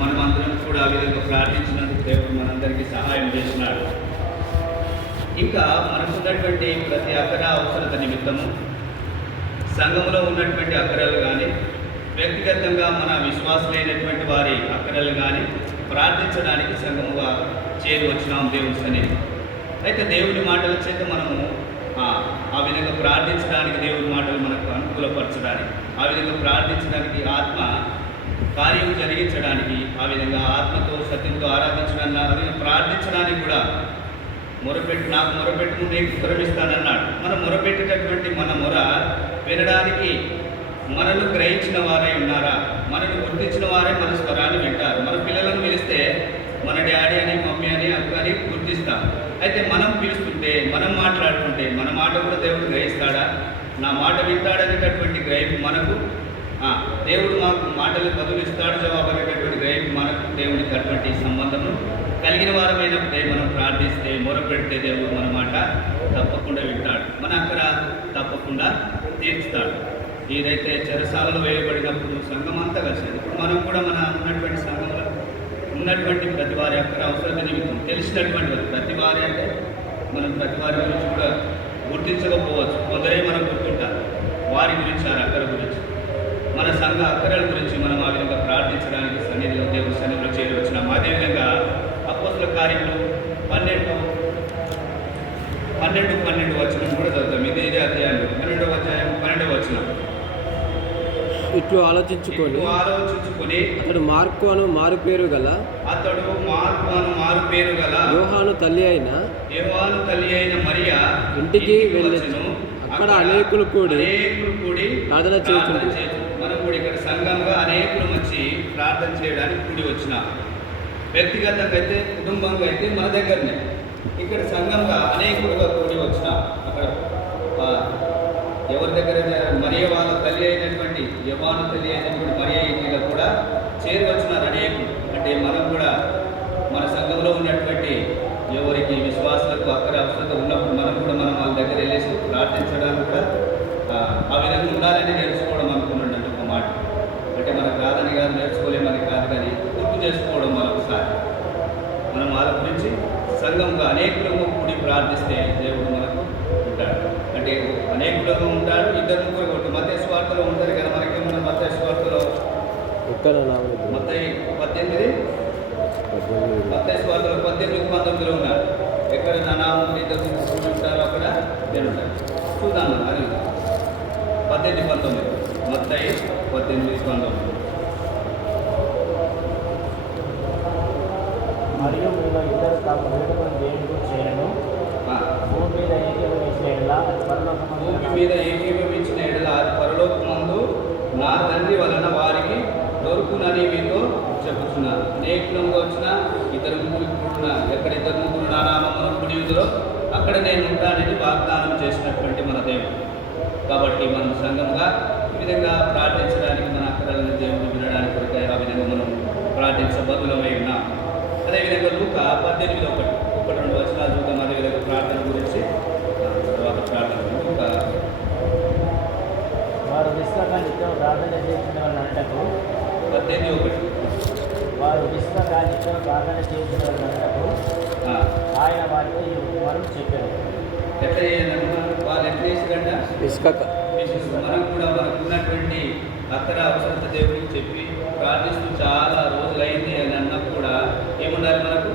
మనమందరం కూడా ఆ విధంగా ప్రార్థించినందుకు దేవుడు మనందరికీ సహాయం చేస్తున్నాడు. ఇంకా మనకున్నటువంటి ప్రతి అక్కర అవసరత నిమిత్తము సంఘంలో ఉన్నటువంటి అక్కరలు కానీ, వ్యక్తిగతంగా మన విశ్వాసులైనటువంటి వారి అక్కరలు కానీ ప్రార్థించడానికి సంఘముగా చేరి వచ్చినాం దేవుని సన్నిధి. అయితే దేవుని మాటల చేత మనము ఆ విధంగా ప్రార్థించడానికి, దేవుని మాటలు మనకు అనుకూలపరచడానికి, ఆ విధంగా ప్రార్థించడానికి, ఆత్మ కార్యం జరిగించడానికి, ఆ విధంగా ఆత్మతో సత్యంతో ఆరాధించడానికి, ఆ విధంగా ప్రార్థించడానికి కూడా నాకు మొరపెట్టు నీకు ఉత్తరమిస్తానన్నాడు. మనం మొరపెట్టేటటువంటి మన మొర వినడానికి మనను గ్రహించిన వారై ఉన్నారా? మనను గుర్తించిన వారే మన స్వరాన్ని వింటారు. మన పిల్లలను పిలిస్తే మన డాడీ అని, మమ్మీ అని, అక్క అని గుర్తిస్తాం. అయితే మనం పిలుస్తుంటే, మనం మాట్లాడుతుంటే మన మాట కూడా దేవుడు గ్రహిస్తాడా? నా మాట వింటాడనేటటువంటి గ్రహింపు మనకు, దేవుడు మాకు మాటలు బదులిస్తాడు జవాబు అనేటటువంటి గ్రహింపు మనకు దేవునికి అటువంటి సంబంధము కలిగిన వారమైనప్పుడే మనం ప్రార్థిస్తే, మొరపెడితే దేవుడు మన మాట తప్పకుండా వింటాడు, మన అక్కడ తప్పకుండా తీర్చుతాడు. ఏదైతే చెరసాలలో వేయబడినప్పుడు సంఘం అంతా కలిసింది. ఇప్పుడు మనం కూడా మన ఉన్నటువంటి సంఘంలో ఉన్నటువంటి ప్రతి వారి అక్కడ అవసరత నిమిత్తం తెలిసినటువంటి వారు, ప్రతి వారి అంటే మనం ప్రతి వారి గురించి కూడా గుర్తించకపోవచ్చు. కొందరే మనం గుర్తుంటారు వారి గురించి, ఆ అక్కర గురించి, మన సంఘ అక్కరల గురించి మనం ఆ విధంగా ప్రార్థించడానికి సన్నిధిలో, దేవుని సన్నిధిలో చేరి వచ్చినాం. అదేవిధంగా అపోస్తల కార్యములు 12 వచనం కూడా చదువుతాం. ఇదే అధ్యాయంలో 12వ అధ్యాయం 12వ వచనం. ఇట్లు ఆలోచించుకొని అతడు మార్కు అను మారు పేరు గల యోహాను తల్లి అయిన మరియా ఇంటికి వెళ్ళొచ్చును. అక్కడ అనేకులు కూడి ప్రార్థన చేయుచుండు. మనం కూడా ఇక్కడ సంఘంగా అనేకులు వచ్చి ప్రార్థన చేయడానికి కూడి వచ్చిన, వ్యక్తిగతంగా అయితే, కుటుంబంగా అయితే మన దగ్గరనే, ఇక్కడ సంఘంగా అనేకులుగా కూడి వచ్చిన. అక్కడ ఎవరి దగ్గర మరియ వాళ్ళ తల్లి అయినటువంటి యోహాను తల్లి అయినటువంటి మరియ ఇంటిలో కూడా చేరి వచ్చినారు అనేకులు. అంటే మనం కూడా మన సంఘంలో ఉన్నటువంటి ఎవరికి విశ్వాసాలకు అక్కడ అవసరత ఉన్నప్పుడు మనం వాళ్ళ దగ్గర వెళ్ళేసి ప్రార్థించడానికి కూడా ఆ విధంగా ఉండాలని నేర్చుకోవడం అనుకున్నాడు. అంటే ఒక మాట అంటే మనకు కాదని కాదు, నేర్చుకోలేమని కాదు, కానీ గుర్తు చేసుకోవడం మరొకసారి. మనం వాళ్ళ గురించి సంఘంగా అనేకులుగా కూడి ప్రార్థిస్తే దేవుడు మనకు ఉంటాడు. అంటే అనేకులుగా ఉంటాడు, ఇద్దరు ముగ్గురు కొట్టు. మత్తయి సువార్తలో ఉంటుంది కదా, మనకేమన్నా మత్తయి సువార్తలో మత్తయి 18:19 ఉన్నారు. ఎక్కడ నా నామమున ఇద్దరు ముగ్గురు ఉంటారో అక్కడ నేను ఉంటాను. చూద్దాం అది 18:19, మత్తయి 18:19. మరియు మీలో ఇద్దరు తాము వేడుకొని దేవుడు చేయను, భూమి మీద ఏకీభవించిన ఎడల అది పరలోకమందు నా తండ్రి వలన వారికి దొరుకునని మీతో చెబుతున్నారు. అనేకులంగా వచ్చిన ఇద్దరు ముగ్గురు కూడిన, ఎక్కడ ఇద్దరు ముగ్గురు నా నామమున కూడి ఉందో అక్కడ నేను ఉంటానని వాగ్దానం చేసినటువంటి మన దేవుడు. కాబట్టి మనం సంఘంగా ఈ విధంగా ప్రార్థించడానికి, మన అక్కడలను దేవుడు వినడానికి కొరకై ఆ విధంగా మనం ప్రార్థించబదులమై ఉన్నాం. అదేవిధంగా లూకా 18:1-2 వచనాలు చూద్దాం. అదేవిధంగా ప్రార్థన గురించి తర్వాత ప్రార్థన. లూకా వారు విశ్వక నిత్యం ప్రార్థన చేసిన వాళ్ళంటకు 18:1 వారు విశ్వక నిత్యం ప్రార్థన చేసిన వాళ్ళంటకు ఆయన వారితో ఈ ఉపమానం చెప్పారు. ఎట్లా చేయాలన్నా వాళ్ళు ఎట్లా చేశారంట, మనం కూడా మనకు ఉన్నటువంటి అక్కడ అవసరత దేవుడికి చెప్పి ప్రార్థిస్తూ చాలా రోజులైంది అని అన్నప్పుడు కూడా ఏముండాలి, మనకు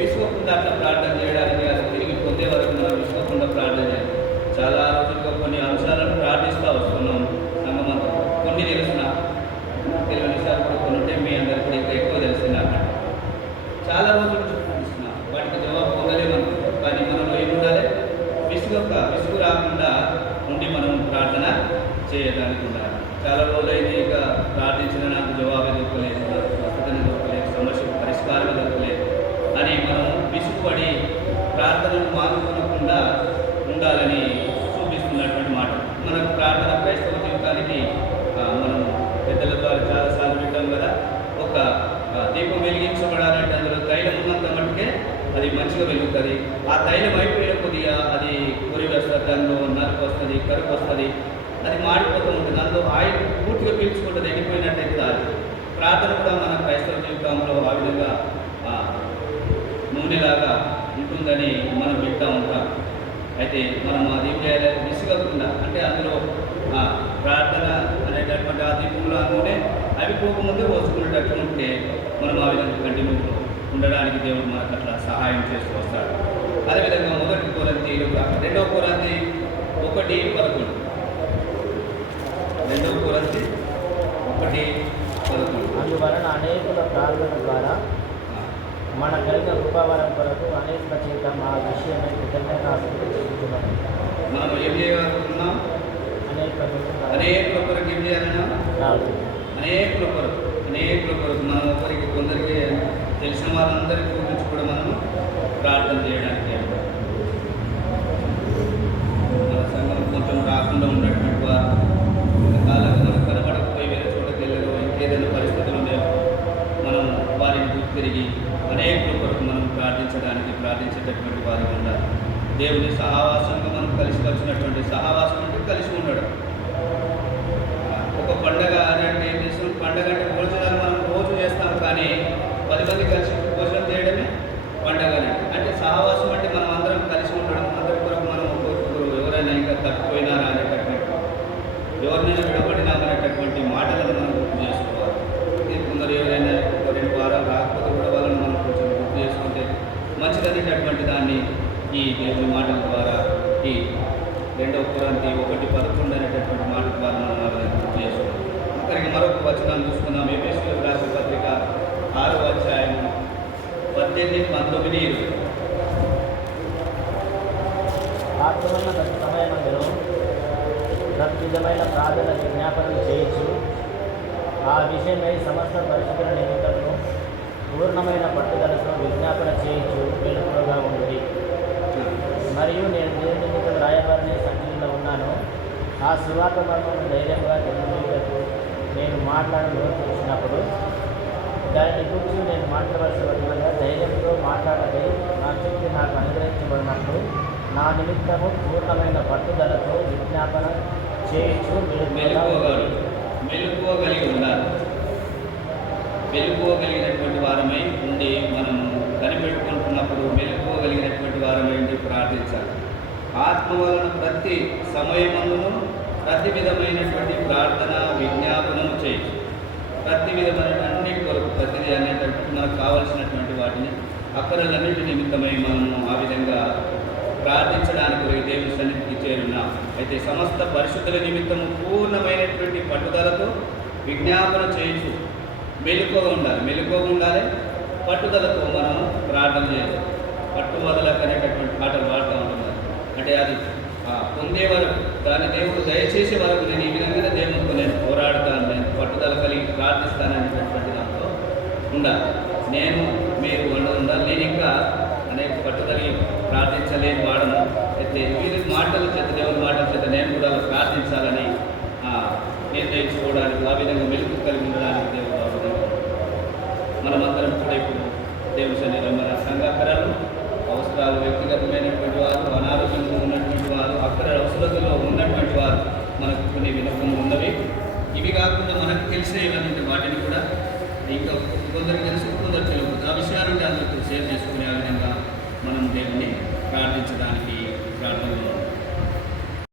విశ్వకుండా అట్లా ప్రార్థన చేయడానికి, అది తిరిగి పొందే వరకు మనం విశ్వకుండా ప్రార్థన చేయాలి. చాలా రోజులుగా కొన్ని అంశాలను ప్రార్థిస్తూ వస్తున్నాం సంగమంతా. కొన్ని తెలిసిన విషయాలు కూడా కొన్ని ఉంటే మీ అందరు కూడా ఇంకా ఎక్కువ తెలిసింది అన్నమాట. చాలా రోజుల నుంచి ప్రార్థిస్తున్నాం, వాటికి జవాబు పొందలేమనుకుంటాం. కానీ మనలో ఏముండాలి, విసుగు రాకుండా ఉండి మనం ప్రార్థన చేయడానికి ఉండాలి. చాలా రోజులైంది ఇక ప్రార్థించిన నాకు జవాబు దొరకలేదు, స్వస్థతని దొరకలేదు, సమస్యకు పరిష్కారం దొరకలేదు అని మనం విసుగుపడి ప్రార్థనను మానుకోకుండా ఉండాలని చూపిస్తున్నటువంటి మాట. మనకు ప్రార్థన క్రైస్తవ జీవితానికి మనం పెద్దల ద్వారా చాలాసార్లు వింటాం కదా, ఒక దీపం వెలిగించబడాలంటే అందులో తైలం ఉన్నంత మట్టుకే అది మంచిగా వెలుగుతుంది. ఆ తైలం అయిపోయిన కొద్దిగా అది పొరి వేస్తుంది, దానిలో నరకు వస్తుంది, కరుకు వస్తుంది, అది మాడిపోతూ ఉంటుంది. అందులో ఆయిల్ పూర్తిగా పీల్చుకుంటుంది, ఎండిపోయినట్టయితే అది. ప్రార్థన కూడా మన క్రైస్తవ జీవితం ఉంటుందని మనం వింటూ ఉంటాం. అయితే మనం అది ఏం చేయాలి, విసుగకుండా అంటే అందులో ప్రార్థన అనేటటువంటి ఆ దీపంలో నూనె అవి పోకముందే పోసుకునేటట్టు ఉంటే మనం ఆ విధంగా కంటిన్యూ ఉండడానికి దేవుడు మనకు అట్లా సహాయం చేస్తూ వస్తాడు. అదేవిధంగా 1 కొరింథీయులు 2 కొరింథీ 1:11 2 కొరింథీ 1:11 అందువలన అనేకుల ప్రార్థన ద్వారా మన కలిగిన కృపావరం కొరకు అనేక చేత మా విషయమై కృతజ్ఞతాస్తుతులు చెల్లించుతున్నాము. మనం ఏం చేయగలుగుతున్నాం? అనేకుల కొరకు ఏం చేయాలన్నా? అనేకుల కొరకు మనం ఒకరికి కొందరికి తెలిసిన వాళ్ళందరి గురించి కూడా మనం ప్రార్థన చేయడానికి మన సంఘం కొంచెం రాకుండా ఉన్నటువంటి వారు కాలంలో మనకు కనబడకపోయి వేరే చోటకి వెళ్ళరు, ఇంకేదైనా పరిస్థితులు ఉన్నాయో మనం వారిని గుర్తిరిగి అనేకుల కొరకు మనం ప్రార్థించేటటువంటి వారిగా ఉండాలి. దేవుని సహవాసంగా మనం కలిసి వచ్చినటువంటి సహవాసం అంటే కలిసి ఉండడం. ఒక పండగ అంటే ఏం చేస్తాం? పండగ అంటే భోజనాలు మనం రోజు చేస్తాం, కానీ 10 మంది కలిసి భోజనం చేయడమే పండగ అంటే సహవాసం అంటే మనం అందరం కలిసి ఉండడం. అందరి కొరకు మనం ఒక్కొక్కరు ఎవరైనా ఇంకా తప్పిపోయినారా అనేటటువంటి, ఎవరినైనా విడబడినామనేటటువంటి మాటలను మనం గుర్తు చేసుకోవాలి. కొందరు ఎవరైనా 2 వారాలు రాకపోతే కూడా వాళ్ళని మనం కొంచెం గుర్తు చేసుకుంటే మంచిదనేటటువంటి దాన్ని ఈ దేవుని మాటల ద్వారా ఈ 2 కొరింథీ 1:11 అనేటటువంటి మాట ద్వారా మనం గుర్తు చేసుకున్నాం. అక్కడికి మరొక వచనాన్ని చూసుకుందాం. ఎఫెసీయులకు రాసిన పత్రిక 6వ అధ్యాయం 18, 19, 20. ఆత్మవల్ల ప్రతి సమయమందులో ప్రతి విధమైన ప్రార్థన విజ్ఞాపనలు చేయొచ్చు. ఆ విషయమై సమస్త పరిస్థితుల నిమిత్తము పూర్ణమైన పట్టుదలతో విజ్ఞాపన చేయొచ్చు వెలుగుగా ఉంది. మరియు నేను దేవుని నిమిత్తం రాయబారిని సంఖ్యలో ఉన్నాను. ఆ సువార్త మర్మను ధైర్యంగా తెలియజేయటకు నేను మాట్లాడను చూసినప్పుడు దానిని గురించి నేను మాట్లాడవలసిన ధైర్యంతో మాట్లాడటై నా శక్తి నాకు అనుగ్రహించబడినప్పుడు నా నిమిత్తము పూర్ణమైన పట్టుదలతో విజ్ఞాపన చేయొచ్చు. మెలుకోగలిగి ఉండాలి. మెలుకోగలిగినటువంటి వారమై ఉండి మనం కనిపెట్టుకుంటున్నప్పుడు మెలుకోగలిగినటువంటి వారమై ఉండి ప్రార్థించాలి. ఆత్మ వలన ప్రతి సమయమందును ప్రతి విధమైనటువంటి ప్రార్థన విజ్ఞాపనం చేయొచ్చు. ప్రతి విధమైన అన్నిటి కొరకు ప్రతిదీ అనేటటువంటి మనకు కావలసినటువంటి వాటిని అక్కరలన్నిటి నిమిత్తమై మనము ఆ విధంగా ప్రార్థించడానికి దేవుని సన్నిధికి చేరున్నాం. అయితే సమస్త పరిశుద్ధుల నిమిత్తము పూర్ణమైనటువంటి పట్టుదలతో విజ్ఞాపన చేయొచ్చు. మెలుకోగా ఉండాలి. పట్టుదలతో మనం ప్రార్థన చేయాలి. పట్టువదలకు అనేటటువంటి పాటలు పాడుతూ ఉంటున్నారు. అంటే అది పొందే వరకు, దాని దేవుడు దయచేసే వరకు నేను ఈ విధంగానే దేవునితో నేను పోరాడుతాను, నేను పట్టుదల కలిగి ప్రార్థిస్తాననేటటువంటి దాంట్లో ఉండాలి. మీరు ఉండాలి. నేను ఇంకా అనేక పట్టుదలి ప్రార్థించలేని వాడను. అయితే వీరి మాటల చేత, దేవుని మాటల చేత నేను కూడా ప్రార్థించాలని నిర్ణయించుకోవడానికి, ఆ విధంగా మెలుగు కలిగి ఉండడానికి దేవుడు ఆ విధంగా మనమందరం కూడా ఇప్పుడు దేవుని సన్నిధిలో మన సంఘాకరాలు, అవసరాలు, వ్యక్తిగతమైనటువంటి వారు, అనారోగ్యంగా ఉన్నటువంటి వారు, అక్కడ అవసరతలో ఉన్నటువంటి వారు మనకు కొన్ని వినపములు ఉన్నవి. ఇవి కాకుండా మనకు తెలిసినటువంటి వాటిని కూడా ఇంకా కొందరికి తెలుసు, కొందరు తెలియదు. ఆ విషయాన్ని అందరితో షేర్ చేసుకునే విధంగా మనం దేవుని ప్రార్థించడానికి ప్రార్థనలో